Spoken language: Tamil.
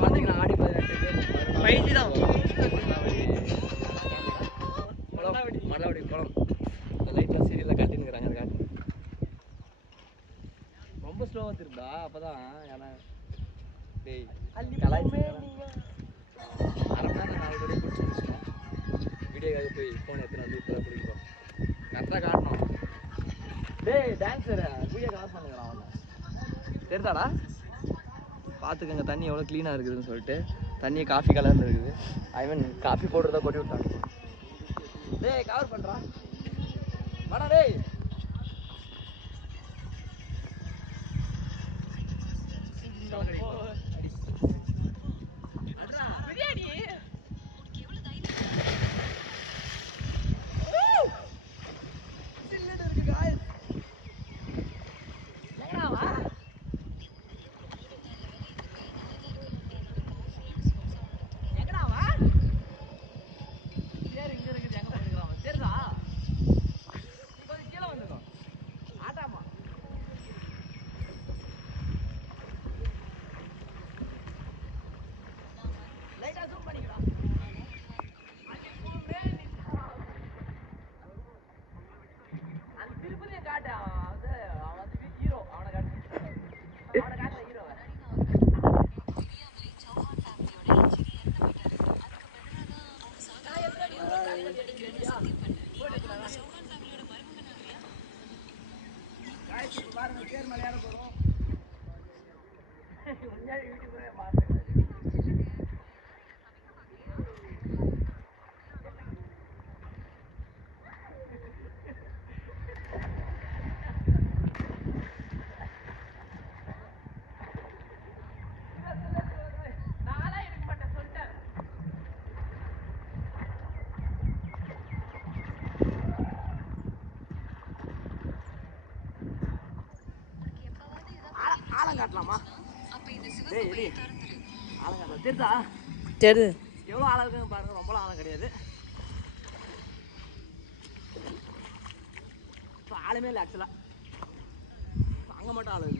பார்த்தீங்கன்னா ஆடி 18 5G தான். மலவடி குளம் இந்த லைட்டாக சீரியலில் காட்டினுக்கிறாங்க. அது காட்டு ரொம்ப ஸ்லோவாக திரும்பா அப்போதான். ஏன்னா டேய் கலாய்ச்சி அரை மணி நேரம் 4 வரையும் பிடிச்சி முடிச்சிட்டோம். வீடியோக்காக போய் ஃபோன் எடுத்துன்னு வந்து இப்போ தான் பிடிக்கும். கரெக்டாக காட்டணும். டேய் டான்ஸரு வீடியோ கவர் பண்ணுங்கிறான் அவனை. தெரிதாடா? பார்த்துக்கங்க தண்ணி எவ்வளோ க்ளீனாக இருக்குதுன்னு சொல்லிட்டு. தண்ணி காஃபி கலரில் இருக்குது. ஐ மீன் காஃபி பவுடர் கொட்டி விட்டாங்க. டேய் கவர் பண்ணுறான் வாடா டேய். காட்டலாமா? தெரியுதா? தெரியுது. எவ்வளோ ஆழம் இருக்குன்னு பாருங்க. ரொம்ப ஆழம் கிடையாது. இப்போ ஆளுமே இல்லை ஆக்சுவலாக. அங்கே மட்டும் ஆளு இல்லை.